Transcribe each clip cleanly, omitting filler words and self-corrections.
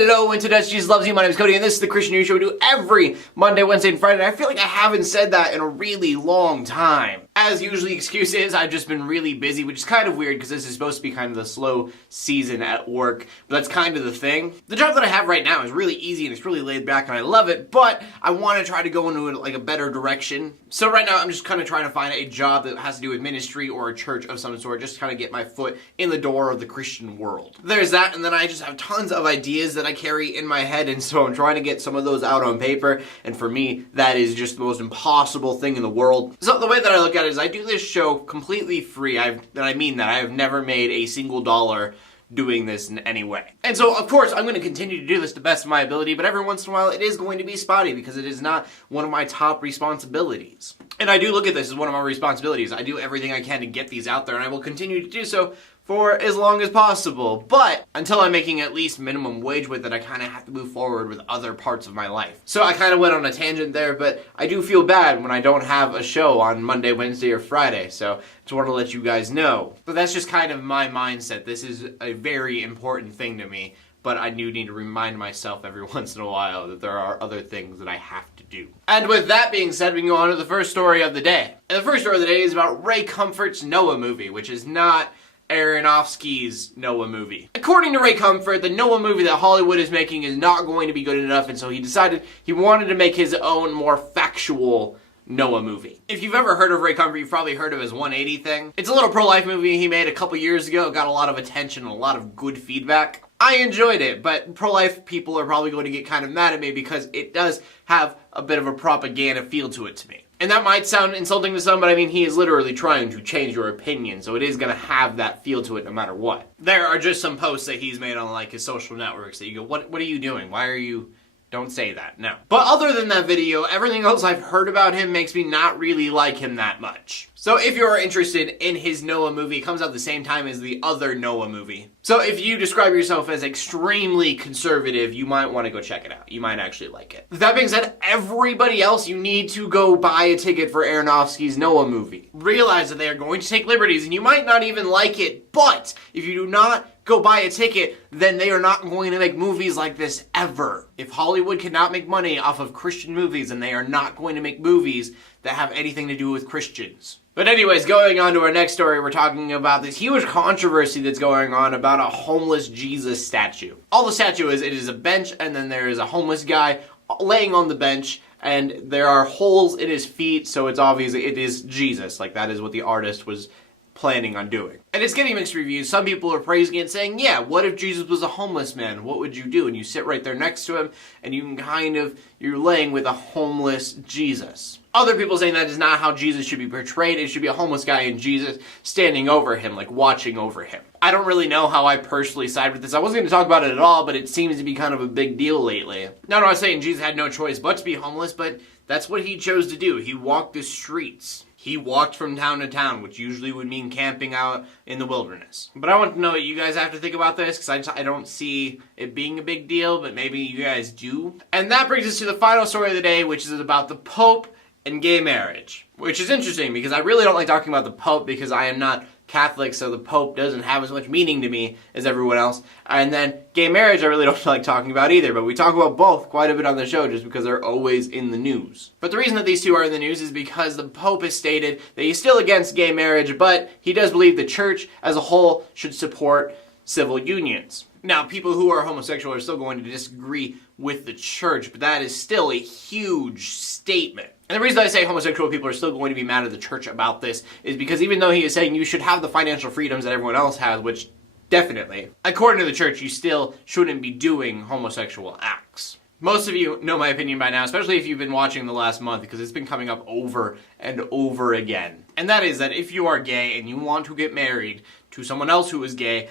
Hello, Internet, Jesus loves you. My name is Cody, and this is the Christian News Show we do every Monday, Wednesday, and Friday. And I feel like I haven't said that in a really long time. As usually, excuse is I've just been really busy, which is kind of weird because this is supposed to be kind of the slow season at work, but that's kind of the thing. The job that I have right now is really easy and it's really laid back and I love it, but I want to try to go into like a better direction. So right now I'm just kind of trying to find a job that has to do with ministry or a church of some sort, just to kind of get my foot in the door of the Christian world. There's that, and then I just have tons of ideas that I carry in my head, and so I'm trying to get some of those out on paper, and for me, that is just the most impossible thing in the world. So the way that I look at it is I do this show completely free. I mean that I have never made a single dollar doing this in any way. And so, of course, I'm going to continue to do this to the best of my ability, but every once in a while it is going to be spotty because it is not one of my top responsibilities. And I do look at this as one of my responsibilities. I do everything I can to get these out there, and I will continue to do so for as long as possible. But until I'm making at least minimum wage with it, I kind of have to move forward with other parts of my life. So I kind of went on a tangent there, but I do feel bad when I don't have a show on Monday, Wednesday, or Friday. So just want to let you guys know. But that's just kind of my mindset. This is a very important thing to me, but I do need to remind myself every once in a while that there are other things that I have to do. And with that being said, we can go on to the first story of the day. And the first story of the day is about Ray Comfort's Noah movie, which is not Aronofsky's Noah movie. According to Ray Comfort, the Noah movie that Hollywood is making is not going to be good enough, and so he decided he wanted to make his own more factual Noah movie. If you've ever heard of Ray Comfort, you've probably heard of his 180 thing. It's a little pro-life movie he made a couple years ago. It got a lot of attention and a lot of good feedback. I enjoyed it, but pro-life people are probably going to get kind of mad at me because it does have a bit of a propaganda feel to it to me. And that might sound insulting to some, but I mean, he is literally trying to change your opinion, so it is going to have that feel to it no matter what. There are just some posts that he's made on like his social networks that you go, what are you doing? Why are you... Don't say that, no. But other than that video, everything else I've heard about him makes me not really like him that much. So if you're interested in his Noah movie, it comes out the same time as the other Noah movie. So if you describe yourself as extremely conservative, you might want to go check it out. You might actually like it. That being said, everybody else, you need to go buy a ticket for Aronofsky's Noah movie. Realize that they are going to take liberties, and you might not even like it, but if you do not go buy a ticket, then they are not going to make movies like this ever. If Hollywood cannot make money off of Christian movies, then they are not going to make movies that have anything to do with Christians. But anyways, going on to our next story, we're talking about this huge controversy that's going on about a homeless Jesus statue. All the statue is, it is a bench, and then there is a homeless guy laying on the bench, and there are holes in his feet, so it's obvious it is Jesus. Like, that is what the artist was planning on doing. And it's getting mixed reviews. Some people are praising it, saying, yeah, what if Jesus was a homeless man? What would you do? And you sit right there next to him, and you can you're laying with a homeless Jesus. Other people saying that is not how Jesus should be portrayed. It should be a homeless guy and Jesus standing over him, like watching over him. I don't really know how I personally side with this. I wasn't going to talk about it at all, but it seems to be kind of a big deal lately. Now, I'm not saying Jesus had no choice but to be homeless, but that's what he chose to do. He walked the streets. He walked from town to town, which usually would mean camping out in the wilderness. But I want to know what you guys have to think about this, because I don't see it being a big deal, but maybe you guys do. And that brings us to the final story of the day, which is about the Pope and gay marriage. Which is interesting, because I really don't like talking about the Pope, because I am not Catholic, so the Pope doesn't have as much meaning to me as everyone else. And then gay marriage I really don't like talking about either, but we talk about both quite a bit on the show just because they're always in the news. But the reason that these two are in the news is because the Pope has stated that he's still against gay marriage, but he does believe the church as a whole should support civil unions. Now, people who are homosexual are still going to disagree with the church, but that is still a huge statement. And the reason I say homosexual people are still going to be mad at the church about this is because even though he is saying you should have the financial freedoms that everyone else has, which definitely, according to the church, you still shouldn't be doing homosexual acts. Most of you know my opinion by now, especially if you've been watching the last month, because it's been coming up over and over again. And that is that if you are gay and you want to get married to someone else who is gay,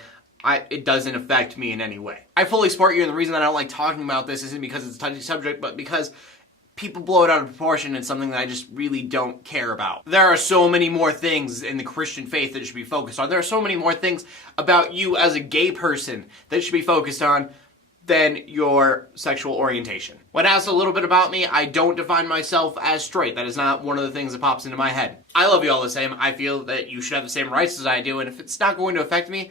it doesn't affect me in any way. I fully support you, and the reason that I don't like talking about this isn't because it's a touchy subject, but because people blow it out of proportion and something that I just really don't care about. There are so many more things in the Christian faith that should be focused on. There are so many more things about you as a gay person that should be focused on than your sexual orientation. When asked a little bit about me, I don't define myself as straight. That is not one of the things that pops into my head. I love you all the same. I feel that you should have the same rights as I do, and if it's not going to affect me,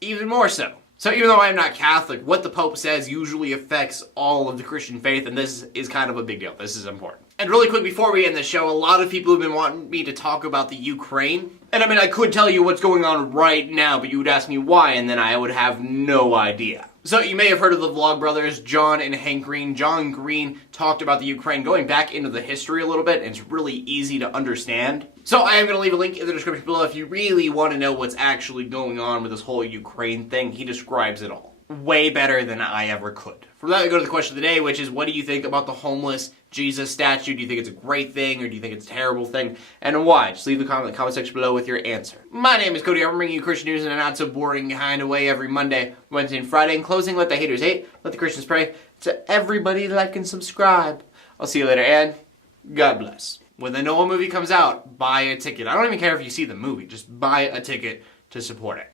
even more so. So even though I'm not Catholic, what the Pope says usually affects all of the Christian faith, and this is kind of a big deal. This is important. And really quick, before we end the show, a lot of people have been wanting me to talk about the Ukraine. And I mean, I could tell you what's going on right now, but you would ask me why, and then I would have no idea. So you may have heard of the Vlogbrothers, John and Hank Green. John Green talked about the Ukraine, going back into the history a little bit, and it's really easy to understand. So I am going to leave a link in the description below if you really want to know what's actually going on with this whole Ukraine thing. He describes it all way better than I ever could. From that, we go to the question of the day, which is, what do you think about the homeless Jesus statue? Do you think it's a great thing, or do you think it's a terrible thing? And why? Just leave the comment in the comment section below with your answer. My name is Cody. I'm bringing you Christian news in a not-so-boring kind of way every Monday, Wednesday, and Friday. In closing, let the haters hate, let the Christians pray. To everybody, like and subscribe. I'll see you later, and God bless. When the Noah movie comes out, buy a ticket. I don't even care if you see the movie. Just buy a ticket to support it.